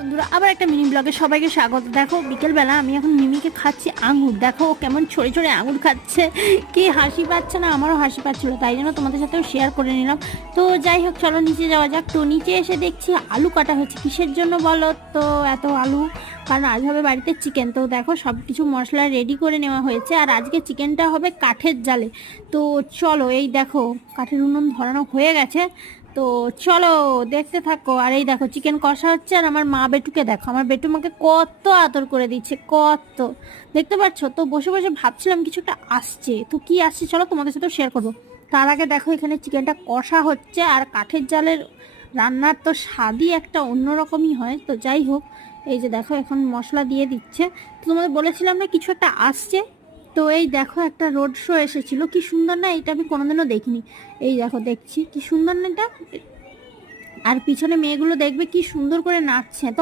বন্ধুরা আবার একটা মিনি ব্লগে সবাইকে স্বাগত। দেখো বিকেলবেলা আমি এখন মিমিকে খাচ্ছি আঙুর। দেখো ও কেমন ছড়ে ছড়ে আঙুর খাচ্ছে, কি হাসি পাচ্ছে না, আমারও হাসি পাচ্ছিল, তাই জন্য তোমাদের সাথেও শেয়ার করে নিলাম। তো যাই হোক, চলো নিচে যাওয়া যাক। তো নিচে এসে দেখছি আলু কাটা হচ্ছে, কিসের জন্য বলো তো এত আলু? কারণ আজ হবে বাড়িতে চিকেন। তো দেখো সব কিছু মশলা রেডি করে নেওয়া হয়েছে, আর আজকে চিকেনটা হবে কাঠের জালে। তো চলো, এই দেখো কাঠের উনুন ধরানো হয়ে গেছে। তো চলো দেখতে থাকো। আর এই দেখো চিকেন কষা হচ্ছে, আর আমার মা বেটুকে দেখো, আমার বেটু মাকে কত আদর করে দিচ্ছে, কত দেখতে পাচ্ছ। তো বসে বসে ভাবছিলাম কিছু একটা আসছে, তো কি আসছে চলো তোমাদের সাথে শেয়ার করবো। তার আগে দেখো এখানে চিকেনটা কষা হচ্ছে, আর কাঠের জালের রান্নার তো স্বাদই একটা অন্যরকমই হয়। তো যাই হোক, এই যে দেখো এখন মশলা দিয়ে দিচ্ছে। তো তোমাদের বলেছিলাম না কিছু একটা আসছে। তো এই দেখো একটা রোড শো এসেছিল, কি সুন্দর না, এটা আমি কোনোদিনও দেখিনি। এই দেখো দেখছি কি সুন্দর না এটা। আর পিছনে মেয়েগুলো দেখবে কি সুন্দর করে নাচছে। তো